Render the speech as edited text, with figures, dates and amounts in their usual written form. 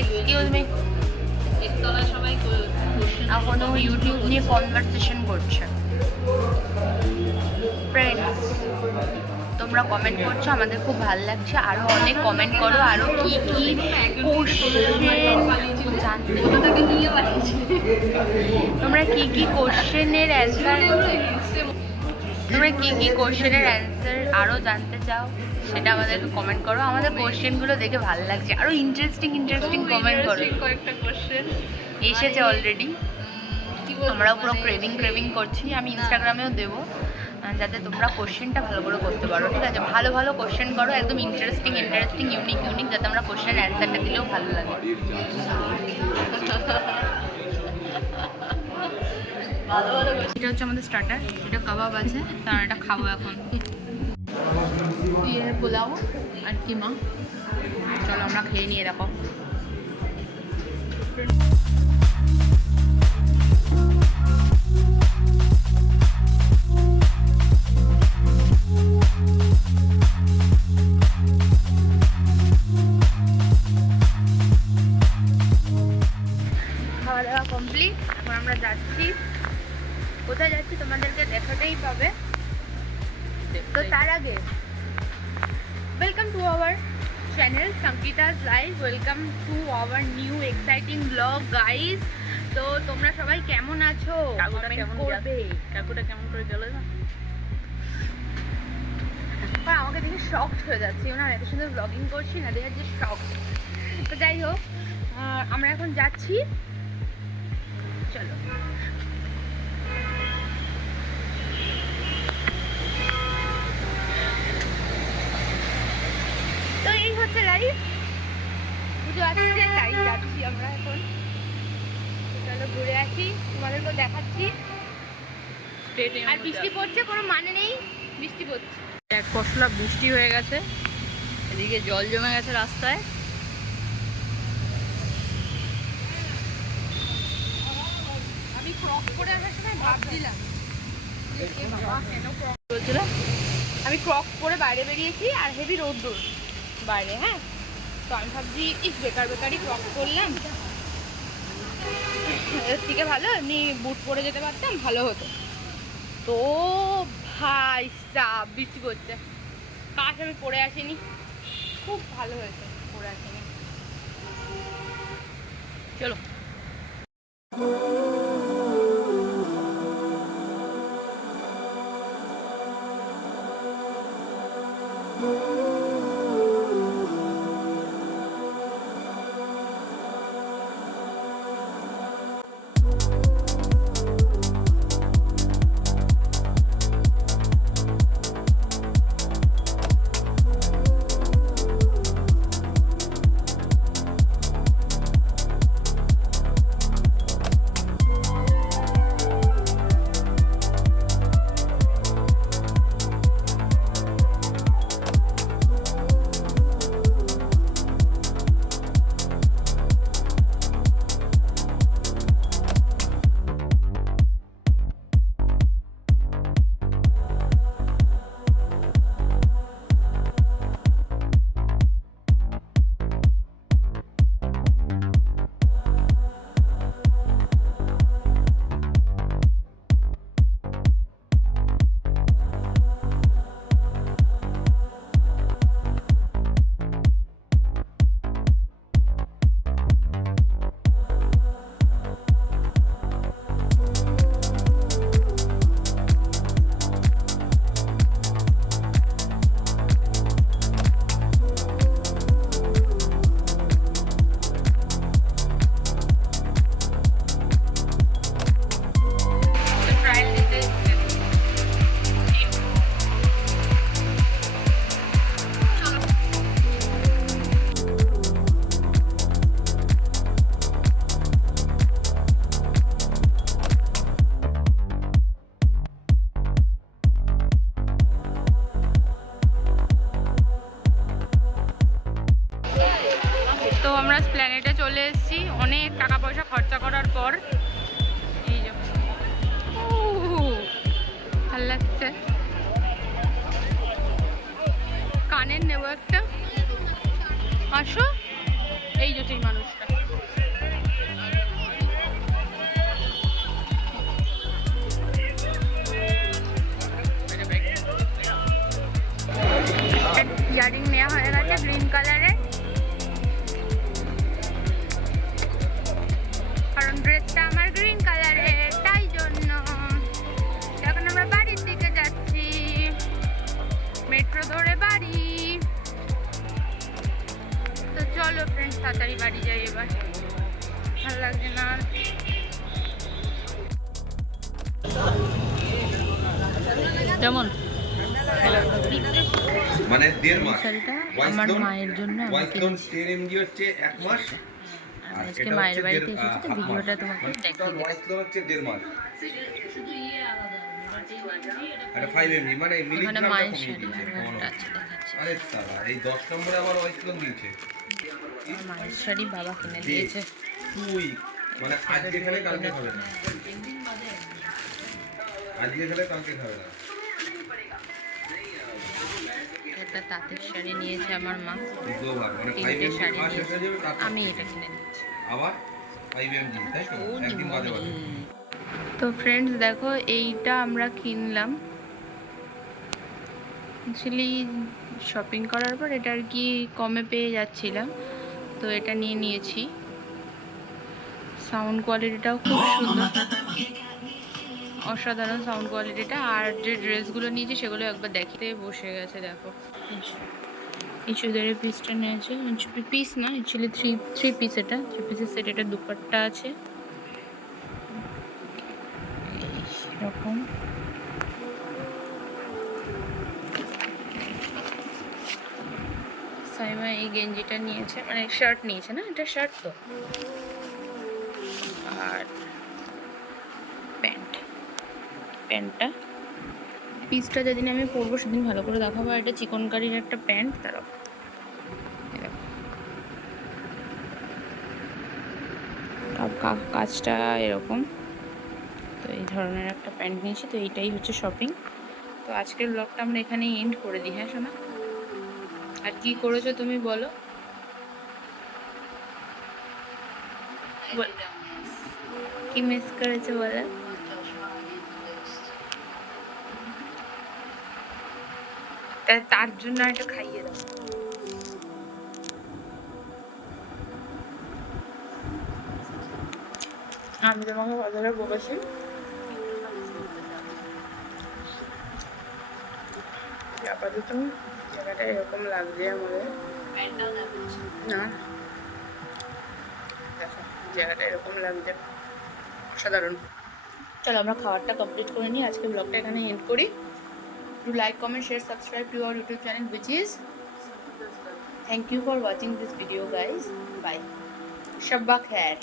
Excuse me, একতলা সবাই এখনো ইউটিউব নিয়ে কনভারসেশন করছে। ফ্রেন্ডস, তোমরা কমেন্ট করছো, আমাদের খুব ভালো লাগছে। আরো অনেক কমেন্ট করো, আরো কি কি কোশ্চেন জানতে, তোমরা কি কি কোশ্চেনের অ্যান্সার, তোমরা কি কি কোশ্চেনের অ্যান্সার আরো জানতে চাও সেটা আমাদেরকে কমেন্ট করো। আমাদের কোশ্চেনগুলো দেখে ভালো লাগছে, আরো ইন্টারেস্টিং কমেন্ট করো। কয়েকটা কোশ্চেন এসেছে অলরেডি, আমরাও পুরো ক্রেভিং করছি। আমি ইনস্টাগ্রামেও দেবো যাতে তোমরা কোশ্চেনটা ভালো করে করতে পারো, ঠিক আছে? ভালো কোশ্চেন করো, একদম ইন্টারেস্টিং ইউনিক, যাতে আমরা কোশ্চেন অ্যান্সারটা দিলেও ভালো লাগে। এটা হচ্ছে আমাদের স্টার্টার, এটা কাবাব আছে, তার এটা খাবো এখন। এর পোলাও আর কিমা, চলো আমরা খেয়ে নিয়ে দেখো। খাওয়া দাওয়া কমপ্লিট, এখন আমরা যাচ্ছি। কোথায় যাচ্ছি তোমাদেরকে দেখাতেই পাবে। তো তার আগে welcome to our channel Sangeeta's live, welcome to our new exciting blog guys. তো তোমরা সবাই কেমন আছো? কাকুটা কেমন করে গেল না, আমাকে দেখে শকড হয়ে যাচ্ছে, না এত সুন্দর ব্লগিং করছি না, দেখে যে শকড। তো যাই হোক, আমরা এখন যাচ্ছি, চলো। তো এই হচ্ছে লাইফ, পুজো আসছে তাই যাচ্ছি আমরা এখন। চলো ঘুরে আসি, তোমাদেরকেও দেখাচ্ছি। আর বৃষ্টি পড়ছে, কোনো মানে নেই, বৃষ্টি পড়ছে। এক পশলা বৃষ্টি হয়ে গেছে, এদিকে জল জমে গেছে রাস্তায়। আমি ক্রপ করে আসার সময় ভাবছিলাম আমি ক্রপ করে বাইরে বেরিয়েছি আর হেভি রোদ্দুর বাইরে, হ্যাঁ। তো আমি ভাবছি বেকারই ক্রপ করলাম, এর থেকে ভালো এমনি বুট পরে যেতে পারতাম, ভালো হতো। তো ভাই সাব বৃষ্টি পড়ছে, কাশ আমি পরে আসিনি, খুব ভালো হয়েছে পরে আসিনি। চলো। কানের নেবো একটা, আসো। এই যে এই মানুষটা। ইয়ারিং নেওয়া হয়ে গেছে গ্রিন কালারের, কারণ ড্রেসটা আমার গ্রিন কালারের, তাই জন্য। এখন আমরা বাড়ির দিকে যাচ্ছি, মেট্রো ধরে বাড়ি। তো চলো ফ্রেন্ডস তাড়াতাড়ি বাড়ি যাই, এবার ভালো লাগছে না। কেমন মানে 1.5 মাস শাড়িটা আমার মায়ের জন্য আমাকে টিএমজি হচ্ছে 1 মাস, আর আজকে এটা মায়ের হচ্ছে বাড়িতে দেড়- এসেছি তো হাফ মাস। ভিডিওটা তোমাকে মানে দেখিয়ে total দিই। ওয়াইসলোন হচ্ছে 1.5 মাস। এটা 5 mg মানে ওখানে মিলিগ্রামটা মায়ের কমিয়ে শাড়ি দিয়েছে, আরো কমানো একটা হচ্ছে। আছে দেখাচ্ছি। আরে সালা এই 10 নম্বরে আবার ওয়াইসলোন দিয়েছে। আমার মায়ের শাড়ি বাবা কিনে দে, দিয়েছে। তুই মানে আজকে খেলে কালকে খাবে না, আজকে খেলে কালকে খাবে না। একটা তাঁতের শাড়ি নিয়েছে আমার মা, দুবার মানে 5 তিনটে mg শাড়ি মাস শেষ হয়ে যাবে, নিয়েছে, তারপর আমি এটা কিনে দিচ্ছি। আবার 5 mg, তাই তো একদিন বাদে বাদে। তো ফ্রেন্ডস দেখো, এইটা আমরা কিনলাম অ্যাকচুয়ালি শপিং করার পর, এটা আর কি কমে পেয়ে যাচ্ছিলাম, তো এটা নিয়ে নিয়েছি। সাউন্ড কোয়ালিটিটাও খুব সুন্দর, অসাধারণ সাউন্ড কোয়ালিটিটা। আর যে ড্রেসগুলো নিয়েছি সেগুলো একবার দেখতে বসে গেছে, দেখো এই চুড়িদারের পিসটা নিয়েছে, পিস না অ্যাকচুয়ালি থ্রি পিস, এটা 3 পিসের সেট। এটা দুপাট্টা আছে এরকম, সাইমা এই গেঞ্জিটা নিয়েছে, মানে শার্ট নিয়েছে না, এটা শার্ট তো। আর প্যান্টটা পিসটা যেদিন আমি পরবো সেদিন ভালো করে দেখাবো। আর এটা চিকনকারির একটা প্যান্ট, তারা কাজটা এরকম। তো এই ধরনের একটা প্যান্ট নিয়েছি। তো এইটাই হচ্ছে শপিং। তো আজকের ব্লগটা আমরা এখানেই এন্ড করে দিই। হ্যাঁ সোনা, আর কি করেছো তুমি বলো? কি মিস করেছো বলো? তার জন্য একটা খাইয়ে দাও। আমি তোমাকে কথাটা বলেছি, আপাতত জায়গাটা এরকম লাগছে আমাদের। না দেখো জায়গাটা এরকম লাগছে, অসাধারণ। চলো আমরা খাবারটা কমপ্লিট করে নিই, আজকে ব্লগটা এখানে এন্ড করি। Do like, comment, share, subscribe to our YouTube channel, which is. Thank you for watching this video, guys. Bye. Shabba khair.